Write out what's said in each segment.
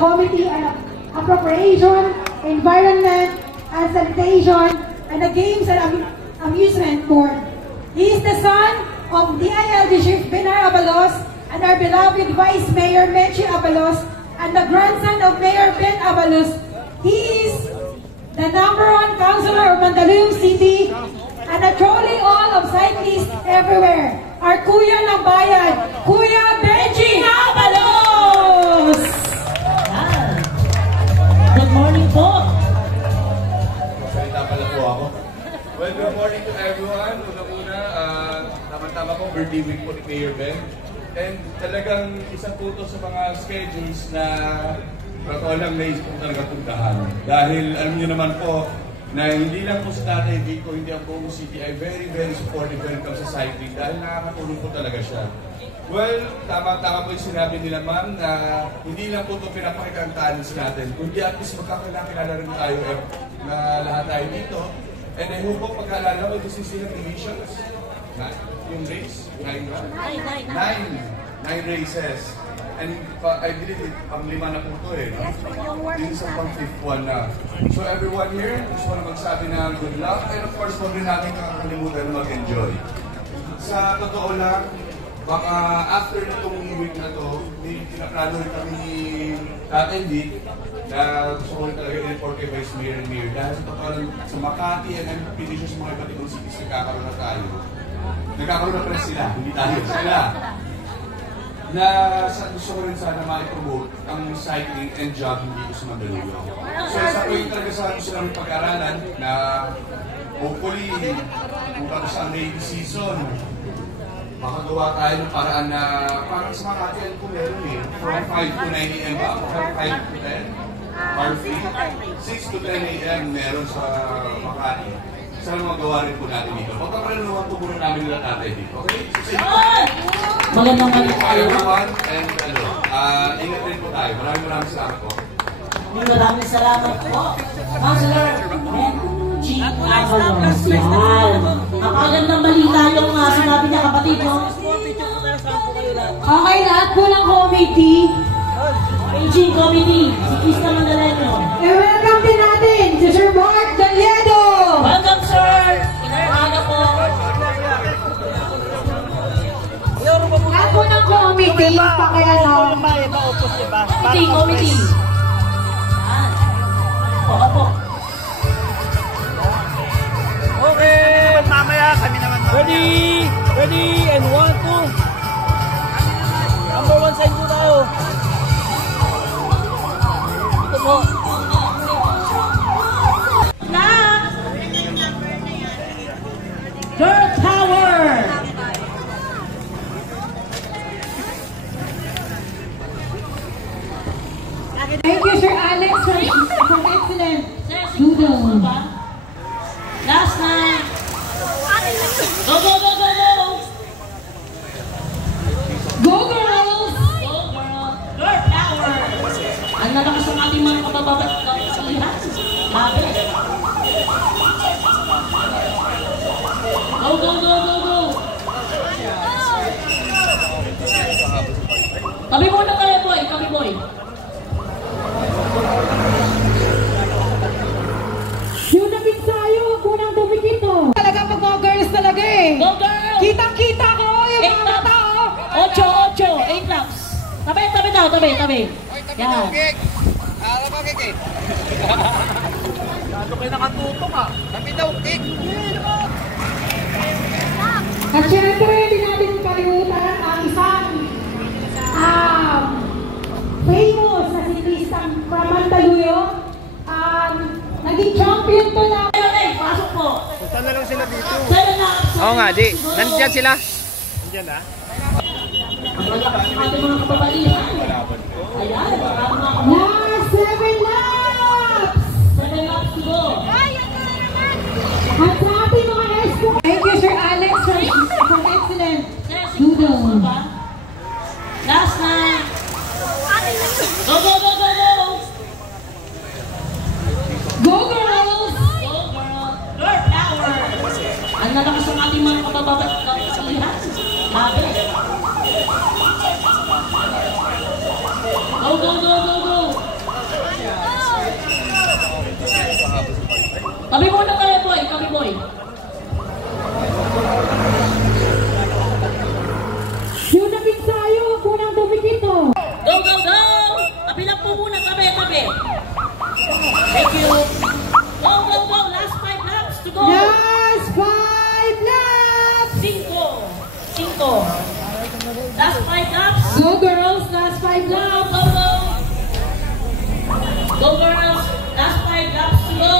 Committee on Appropriation, Environment, and Sanitation, and the Games and Amusement Board. He is the son of DILG Chief Benar Abalos and our beloved Vice Mayor Menchi Abalos and the grandson of Mayor Ben Abalos. He is the #1 councilor of Mandaluyong City and a trolley all of cyclists everywhere. Our Kuya ng Bayan, Kuya Benji Abalos! Good morning po. Salita pala po ako. Well, good morning to everyone. Una-una, tama-tama po, birthday week po ni Mayor Ben. And talagang isang puto sa mga schedules na totoo lang naisip ko talaga puntahan. Dahil alam niyo naman po na hindi lang po sa Tatay Vico, hindi ang buong city ay very, very supportive when it comes sa cycling dahil nakakatulong po talaga siya. Well, tama-tama po yung sinabi nila ma'am na hindi lang po ito pinapakita ang talents natin, kundi at least magkakilala rin tayo na lahat tayo dito. And I hope po pagkaalala mo, this is yung divisions. Yung race, 9 races. And I believe pang-5 na po ito eh. No? Yung isang pang-5th one na. So everyone here, just want to magsabi na good luck. And of course, huwag rin natin kakalimutan na mag-enjoy. Sa totoo lang, baka after na itong week na ito, may pinaplano rin kami ni Tatay Vic na gusto ko rin talaga i-report kay Vice Mayor and Mayor. Dahil sa totoo lang, sa Makati and Pilipinas sa mga iba't ibang cities, nagkakaroon na tayo. Nagkakaroon na pala sila, hindi tayo. Sila. Na gusto ko rin sana ma-promote ang cycling and jogging dito sa Mandaluyong. So isa po yung talaga sa gusto namin pag-aralan na hopefully kung tapos ang rainy season, makagawa tayo ng paraan na parang sa Makati kung meron eh. From 5 to 9 a.m. ba? From 5 to 10? Or 6 to 10 a.m. meron sa Makati. Sana magawa rin po natin dito. Pagkakaluluhan po muna namin nila tatay dito. Okay? Magandang gabi po kayo. And ingat rin po tayo. Maraming salamat po. Maraming salamat po. Councilor Menchi Abalos. Yan. Ang magandang balita yung sinabi niya kapatid mo. Okay, lahat po ng committee. Beijing Committee. Si Krista Mandaleno. I-welcome din natin si Sir Mark Galledo. Welcome, sir. Inaga po. Lahat po ng committee, pakiano. Committee. Opo. Okay. Mamaya kami naman. Ready, and 1, 2. Number 1 side po tayo. Ito po. Girl Power! Thank you, Sir Alex, from excellent doodle. Last night. Go, go, go, go, go! Go, girls! Go, girl! Girl Power! Ang nalakas ang ating mga kabababat kapalihan. Labi. Go, go, go, go, go! Tabi muna kayo, boy. Tabi, boy. Yung nag-ensayo, huwag mo nang dumikito. Talaga pag mga girls talaga eh. Go, girl! Kitang-kita ko yung mga mata oh. 8 laps. Tabi, tabi daw, tabi, tabi. Yan. Alam mo, Kiki? Gato kayo nakatutok ah. Tabi daw, Kiki. At syempre, hindi natin kalimutan ang isang famous na siklistang from Mandaluyong. Naging champion to na. Pasok po. Saan na lang sila dito? Oo nga, di. Nandiyan sila. Nandiyan na? Ang malakas ng ating mga kababalihan. Ayan, Last 7 laps! 7 laps to go. At sa ating mga escort. Thank you, Sir Alex, from excellent doodle. Last night. Go, go, go, go, go! Go, girls! Go, girl! Girl Power! Ang nalakas ang ating mga kabababat kapalihan. Labi. Go, go, go, go, go! Tabi muna kayo, boy. Tabi, boy. Yung nabigsayo, kunang tubig ito. Go, go, go! Tabi lang po muna. Tabi, tabi. Thank you. Go, go, go. Last 5 laps to go. Last 5 laps. 5. Last 5 laps. Go girls, last 5 Go, laps. go, go. Go, girls. Last 5 laps to go.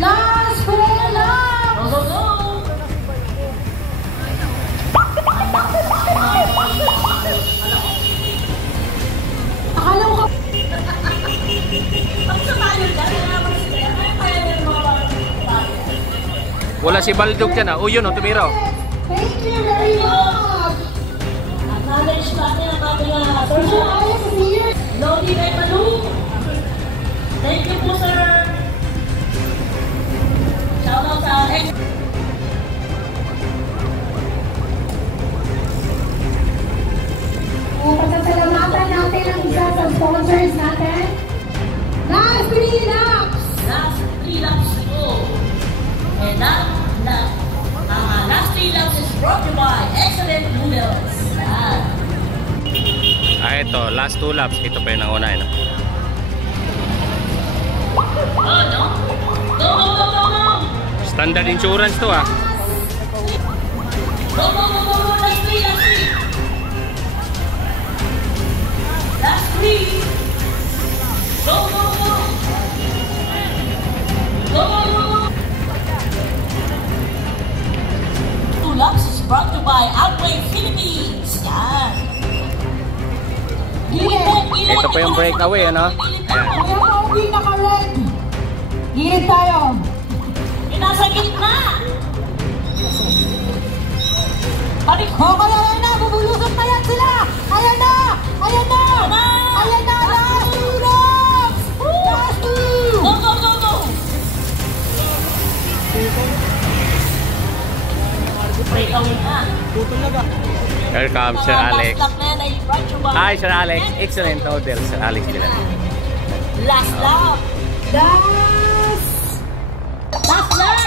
Last 4 laps. Go, go, go. Akala ko Pag sa tayo dyan, naman sila. Ay, kaya nila mga bagay. Wala si Baldog dyan ah. O yun, tumira. thank you very much. Acknowledge natin ang ating Sir Alex is here. Lodi kay Malu. Thank you po, sir. Shout out sa ex. Pasasalamatan natin ang isa sa sponsors natin. Last 3 laps. Last 3 laps to go. And last 3 laps is brought to you by Excellent Noodles. Yan. Ito, last 2 laps. Ito pa yung nauna, no? Oh, no? Go, go, go, go, go! Standard insurance to ah. Go, go, go, go, go! Last 3, last 3! Last 3! Go, go, go! Go, go, go, go! 2 laps is brought to you by Outway Philippines. Yan! Ito pa yung breakaway, ano? Ayan. Kaya pauwi naka-red. Gilid tayo. Nasa gitna! Balik! O kaya ayan na, bubulusot pa yan sila. Ayan na! Ayan na! Ayan na! Last 2 laps! Last 2! Go, go, go, go! Breakaway na. Here comes Sir Alex. Last lap na yan ay brought to you by Hi, Sir Alex. Excellent noodles, Sir Alex. Last lap! Last! Last lap!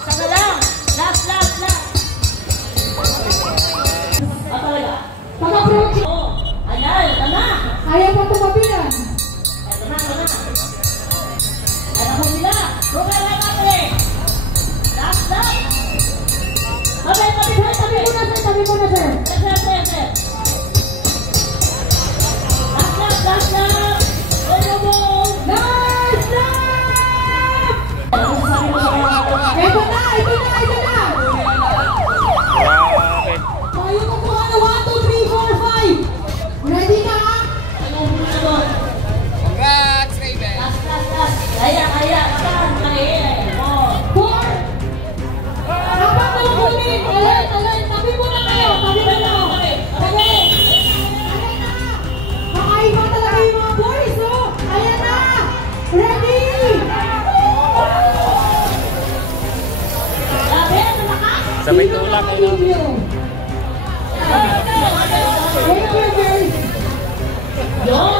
Saka lang! Last lap! Ah, talaga? Pag-approach. Oh, ayan! Ito na! Ayaw pa tumabi yan. Ito na! Ayan po sila! Program natin! Last lap! Tabi Tabi mo na sir, tabi mo na sir. Sir! Last lap! Go, go, go! Last lap! Ito na! Grabe. Tayo kukuha na 1, 2, 3, 4, 5. Ready na? Congrats, Raven! Last! Kaya! Oh! 4. Dapat na ulit. Alert. Tabi mo na kayo. Tabi. Makaiba talaga yung mga boys, oh. Ayan na. Ready? Sabay tulak kayo, no? Thank you, guys. Yun!